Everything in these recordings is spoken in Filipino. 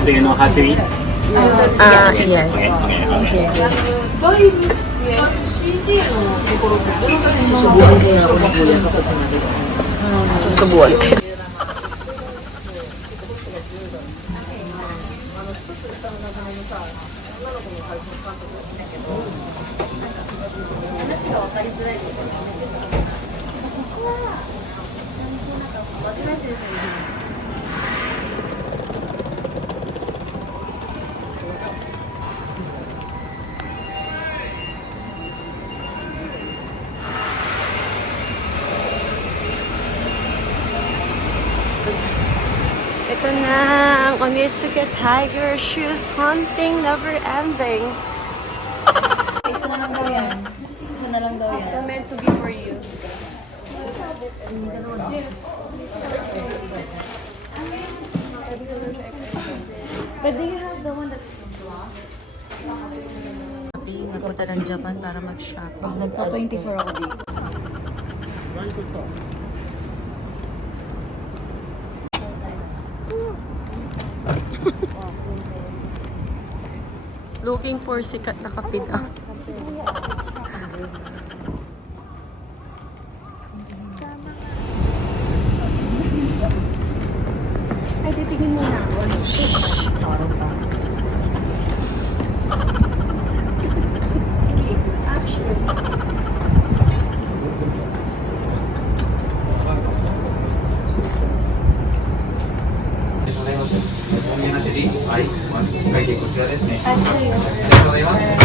Do you know how to eat? Yes. Susubuan. Ito na ang Onitsuka Tiger Shoes Hunting Never Ending. Isa na lang daw yan. Isa na lang daw yan. So meant to be for you. But do you have the one that Nagpunta ng Japan para mag-shopping. nagsa 24 ako dito? Looking for sikat na kapita. Ay, titigin muna ako.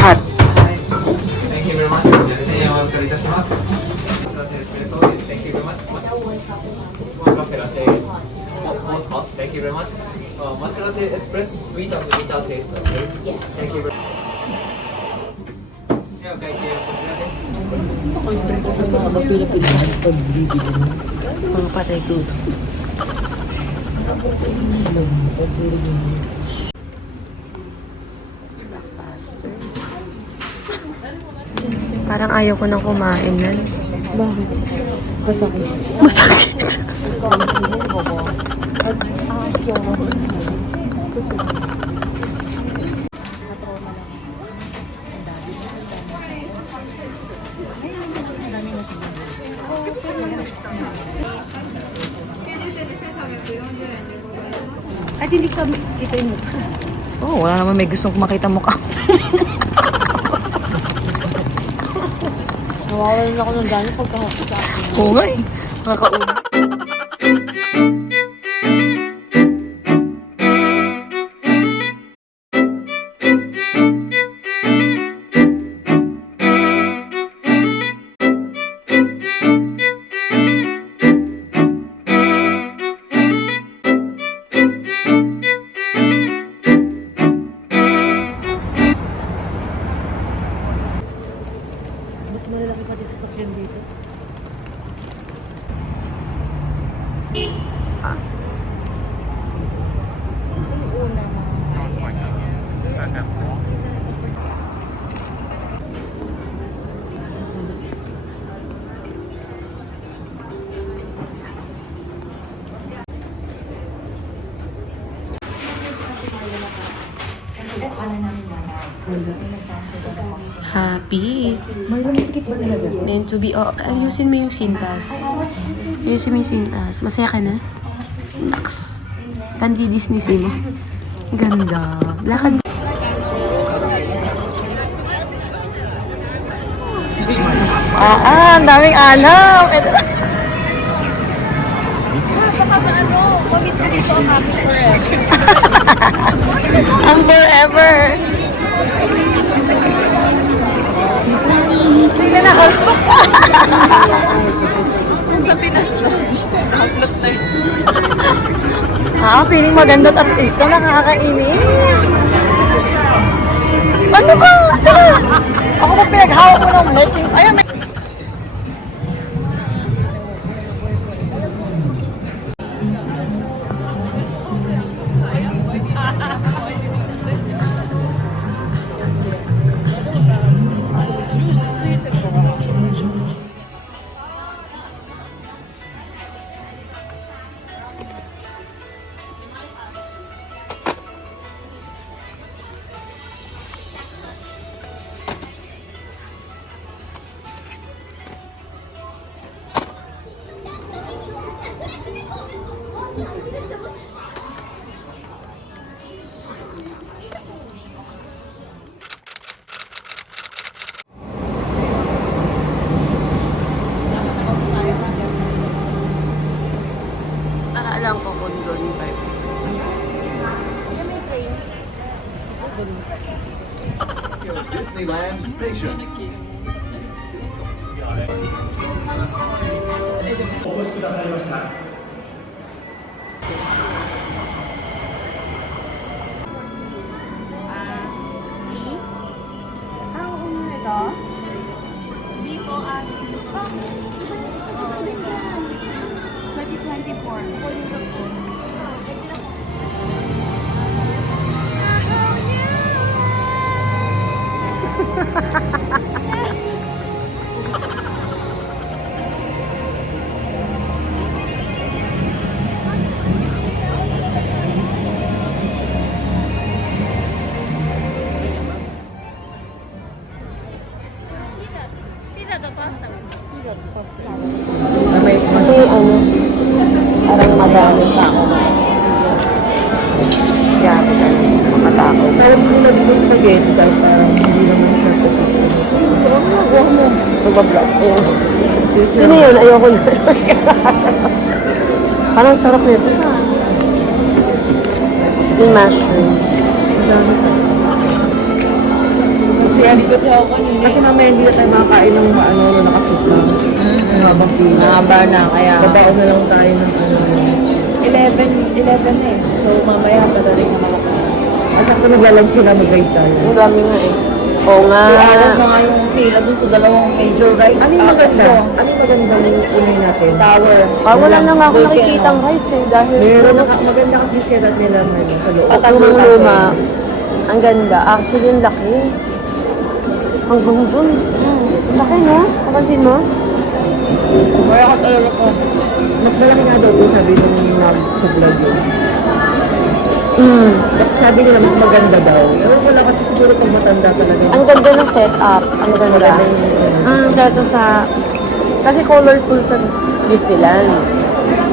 Hot. Thank you very much. お預かりいたします。Thank you very much. カフェラテ most hot. Thank you very much. Matcha latte espresso sweet and bitter taste. Okay. Thank you very much. では会計こちらで。 Sa mga Pilipino pag-bibili mo. Mga patay ko. Blockbuster. Parang ayaw ko nang kumain yan. Bakit? Masakit. Masakit. At hindi ka kita yung mukha. Oh, wala naman may gustong makita mukha. Nawawalan ako ng dami pagkahapos sa akin. Oo nga eh. Nakakauna. Mas malalaki pati sa sakyan dito. Happy. Masikip ba talaga? Meant to be. Oh, ayusin mo yung sintas. Ayusin mo yung sintas. Masaya ka na? Naks. Pandi-Disney mo. Ganda. Lakad. Ang daming alam. Ang forever. Tingnan ako. Sa Pinas na. Outlook na yun. Feeling maganda at artista. Nakakainis. Ano ka? Tara. Ako pa pinaghawak mo ng matching. Ayan, may... Disneyland Station. お越しくださいました。 Kasi ano, parang madaming tao. Yeah, mga tao. Pero hindi na dito spaghetti dahil parang hindi naman siya Huwag mo. Magbablog. Ayun. Yun na yun, ayoko na. Parang sarap nito. Yung mushroom. Kasi mamaya hindi na tayo makakain ng ano, nakasip lang. Habang pila. Nakaba na, kaya Babaon na lang tayo ng ano. 11 eh. So mamaya padaling na makakain. Masakto naglalang sila mag-guide tayo. Ang dami nga eh. Oo nga. Alam na nga yung pila dun sa dalawang major rides. Ano yung maganda? Ano yung maganda ng unay natin? Tower. Wala na nga ako nakikitang rides eh. Dahil Meron maganda kasi yung setup nila man, sa loob. yung luma. Ang ganda. Actually, yung laki. Hanggang dun. Laki no? Kapansin mo? Kaya ka talaga ko. Mas malaki nga daw ito, sabi nung sa vlog yun. Sabi nila mas maganda daw. Pero wala kasi siguro pag matanda talaga. Ang ganda ng setup. Ang ganda. Dito sa... Kasi colorful sa Disneyland.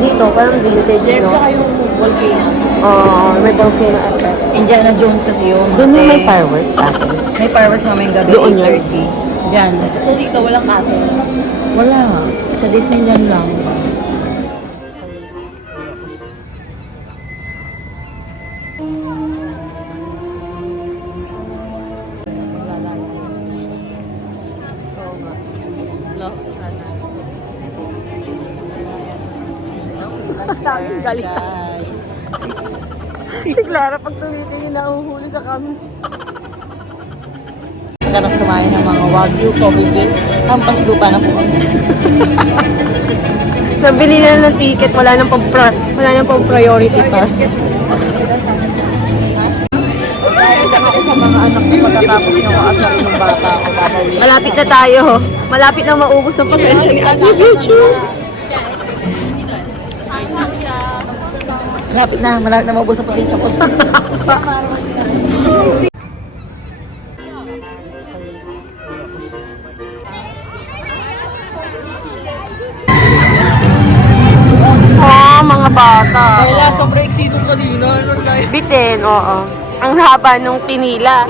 Dito, parang vintage, Jeff, no? tsaka yung volcano. Oo, may volcano effect. Indiana Jones kasi yun. Doon yung may Ate. fireworks sa atin. May fireworks mamayang gabi, Doon yan? 8:30. Diyan. So dito, walang kaso. Wala. Sa Disneyland lang. Galit. Si Clara pag tumitingin nahuhuli sa kami. Pagkatas kumain ng mga Wagyu, Kobe beef, hampas lupa na po kami. Nabili na ng ticket, wala nang pang priority pass. Sa mga anak ko pagkatapos ng kaasal ng bata ako babawin. Malapit na tayo. Malapit na maubos ang pasensya ni Ate Virtue. Malapit na maubos ang pasensya ko. Mga bata. Wala, sobrang excited kanina. Bitin, oo. Ang haba nung pinila.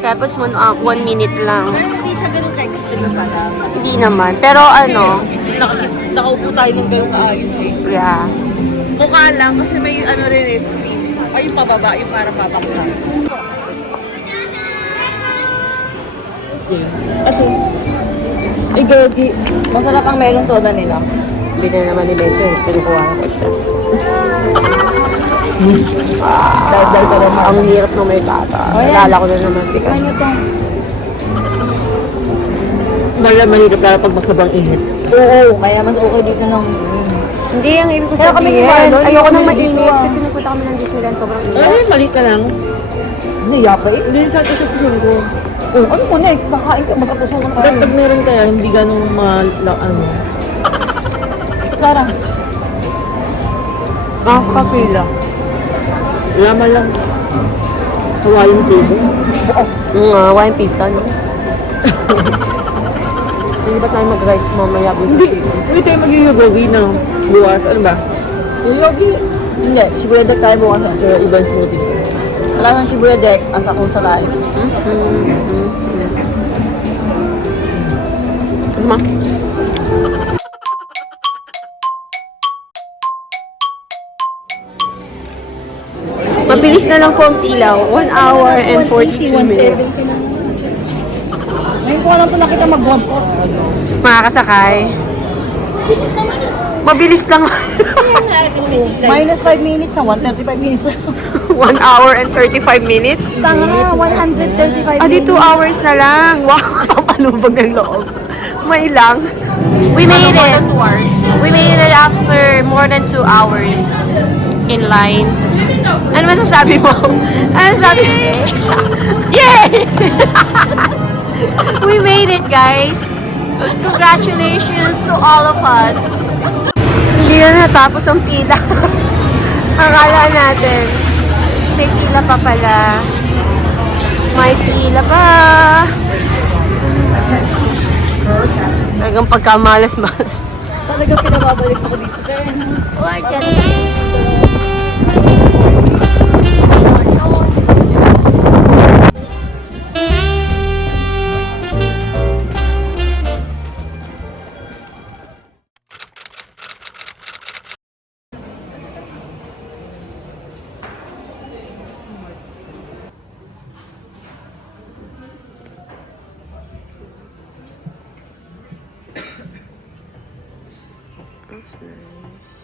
Tapos 1 minute lang. Hindi siya ganun ka-extreme pala. Hindi naman. Pero ano, Nakaupo tayo ng ganun kaayos eh. yeah. Mukha lang kasi may ano rin eh, screen. Ay, yung pababa, yung para patakla. Kasi, Ay, gagi. Masarap ang melon soda nila. Hindi na naman ni Benjo. Pinukuha ko siya. dahil ka naman. Ang hirap ng may bata. Oh, yan. Nalala ko na naman si Tikman nyo to. Malirap lalo pag masabang init. Oo, kaya mas okay dito ng... Hindi, ang ibig ko Kaya kami sabihin, gumawa nun, ayoko kami nang dito, mainit ah. kasi nagpunta kami ng Disneyland, sobrang Ay, init. mali ka lang. Niyapa eh. Hindi sa atin sa puso ko. Oh, ano ko na eh? Kakain ka, basta puso ka na Dapat kain. pag meron kaya, hindi ganun ano. Sa Clara. Kakapila. Laman lang. Hawaiian table. Wine pizza, no? Hindi ba tayo mag-rice mamaya? Hindi tayo mag-yogi na. Buwas, ano ba? Yogi. Hindi, Shibuya Deck tayo bukas. Ibang smoothie. Wala nang Shibuya Deck, asa kung sa lain. Ano ma? Mabilis na lang po ang pilaw. 1 hour and 42 minutes. Ngayon ko lang ito nakita mag-bump ko. Makakasakay. Mabilis lang. Minus 5 minutes na 135 minutes. 1 hour and 35 minutes. Tanga, 135 Ah, di 2 hours na lang. Wow, kapalubag ng loob. May lang. We made it. We made it after more than 2 hours in line. Ano masasabi mo? Ano masasabi mo? Yay! We made it, guys. Congratulations to all of us. Hindi na natapos ang pila. Akala natin, may pila pa pala. May pila pa. Talagang pagkamalas-malas. Talagang pinababalik ako dito. That's nice.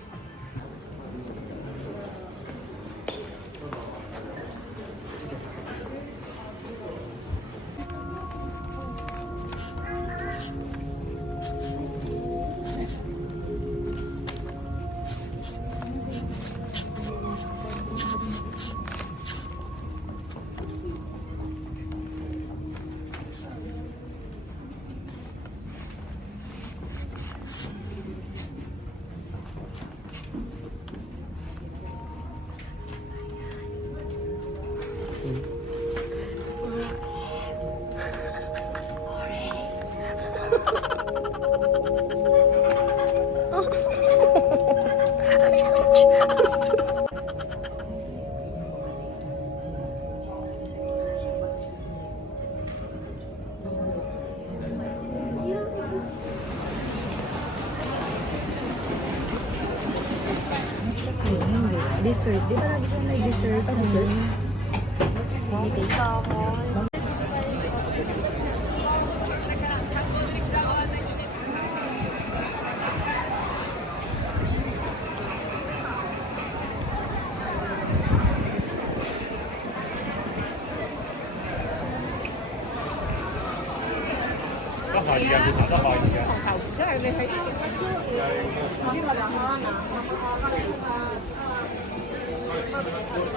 Dessert. Di ba lagi sila may dessert?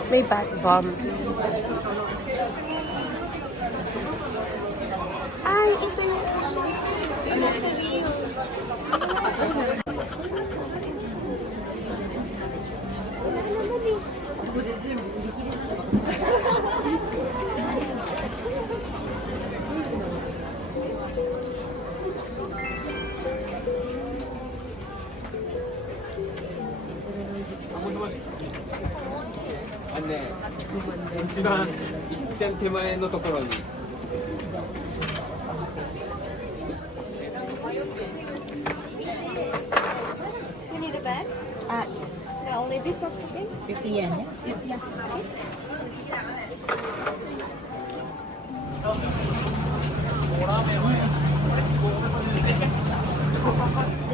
May bat bomb. Ay, ito yung puso. Nasa ring. You need a bag? Yes. The only big box, okay? 50 yan.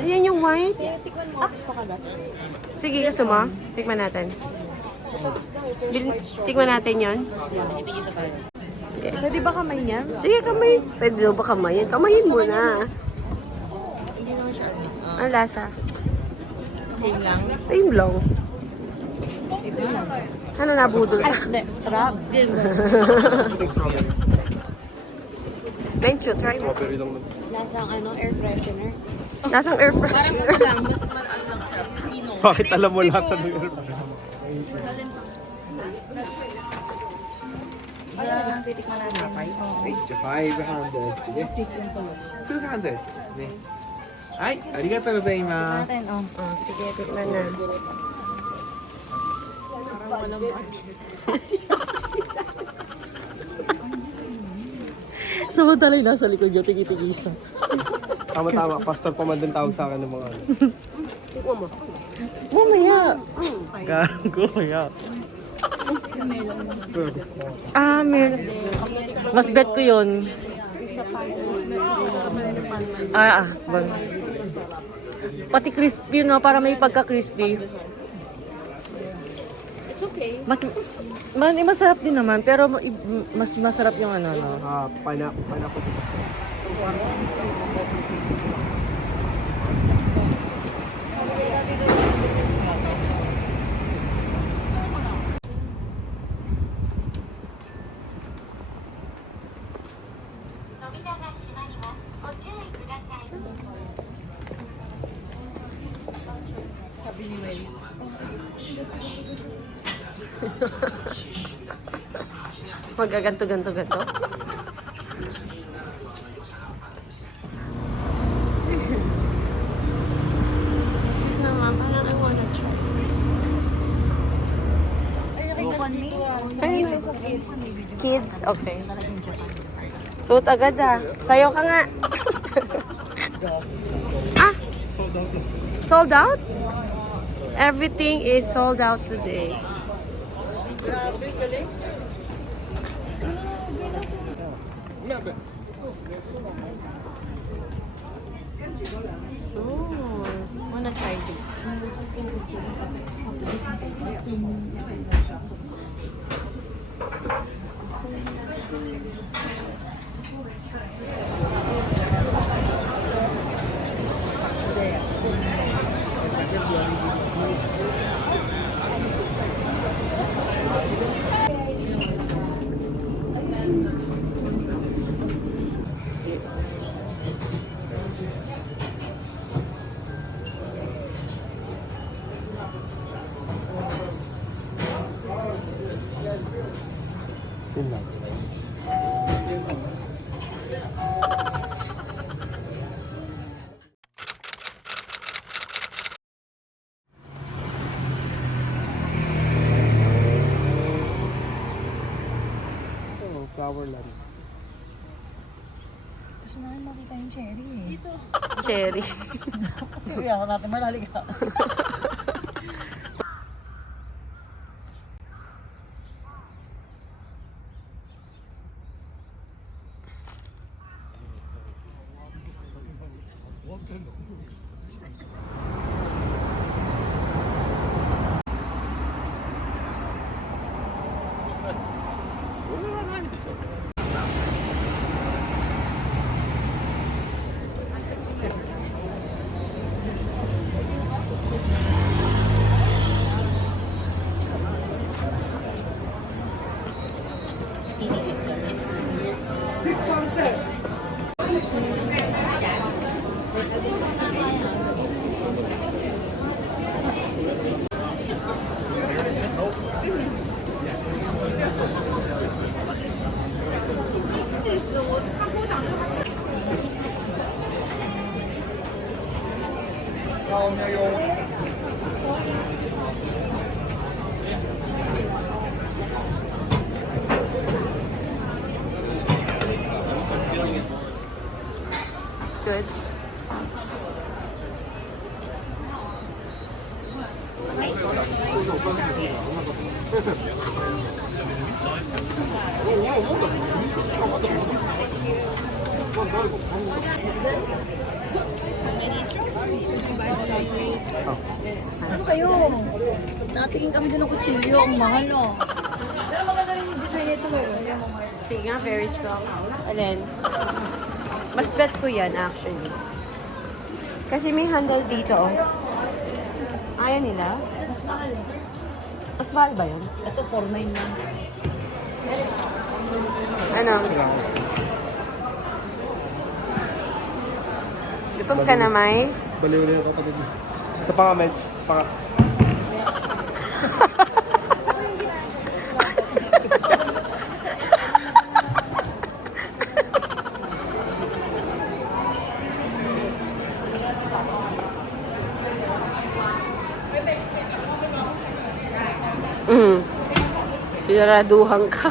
Ayan yung white. Tikman mo. Ax pa kagat. Sige, gusto mo? Tikman natin. Tikman natin yon. Pwede ba kamay niyan? Sige, kamay. Pwede ba kamayin? Kamayin mo na. Ang lasa? Same lang. Same lang. Ano, nabudol ka? Hindi. Sarap. Bencho, try mo. Lasang air freshener. Lasang air freshener. Bakit alam mo lasa ng air Titikman natin. 500で200ですね。はい、ありがとうございます。 Natin, oh. Oh, sige, tikman na. Samantalay nasa likod yung tigi-tigisa. Tama-tama, pastor pa man din tawag sa akin ng mga ano. Tikman mo. Mamaya. Gago, ya. Ah, man. Mas bet ko yun. Bang. Pati crispy, no? Para may pagka-crispy. It's okay. Masarap din naman, pero mas masarap yung ano, no? Pineapple. Magaganto-ganto. Naman, parang I wanna try. Kids? Okay. Suot agad Sayo ka nga. Sold out? Everything is sold out today. Oh, wanna try this. Yun lang. Flower land. Gusto namin makita yung cherry eh. Dito. Cherry. Kasi ako natin malalig ka. It's good. Ano kayo? Natingin kami din ng kutsilyo. Ang mahal no. Pero maganda rin yung design nito eh. Sige nga, very strong. And then, mas bet ko yan actually. Kasi may handle dito, oh. Ayaw nila? Mas mahal. Mas mahal ba yun? Ito 4.9 lang. Ano? Gutom ka na, May? Baliw-liw ka kapatid. Sa pangamet. Siguraduhan ka.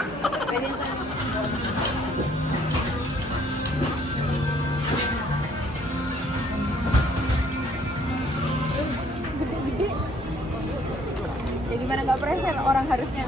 Jadi gimana nggak pressure orang harusnya?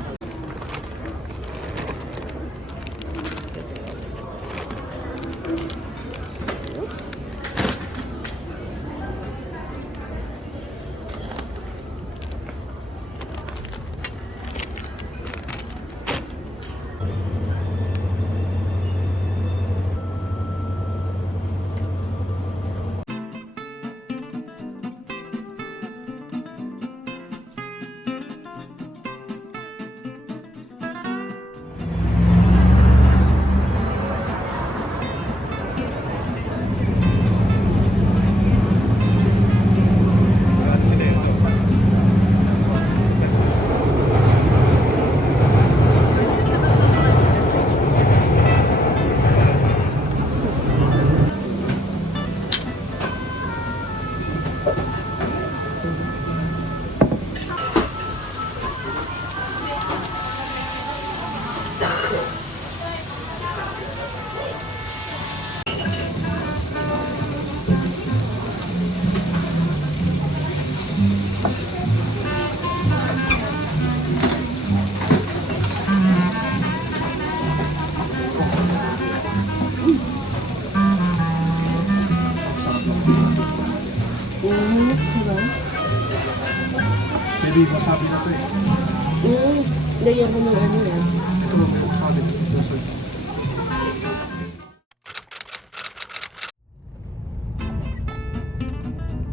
Sabi, masabi na to eh. Lagyan ko ng ano yan. Ito ba may sabi? Susunod.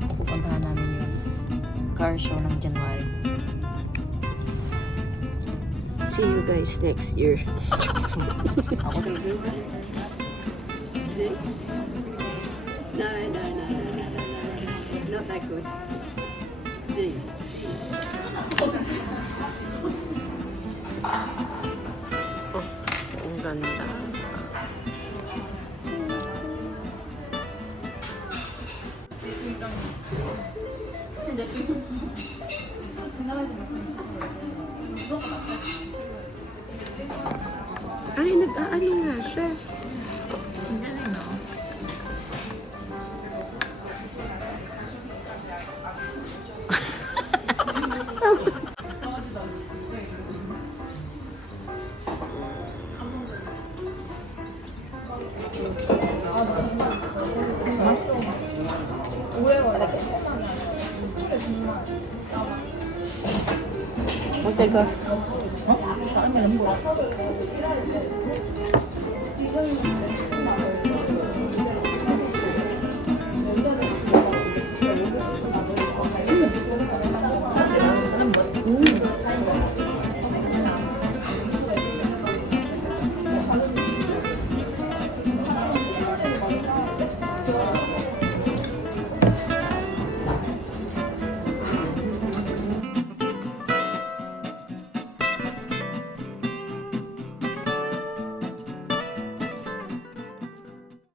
Pupuntahan namin yung car show ng January. See you guys next year. Ako kay Baby. Jay? No. Not that good. Jay. Ang ganda. Ay, nag-aano nga siya. Oh my gosh.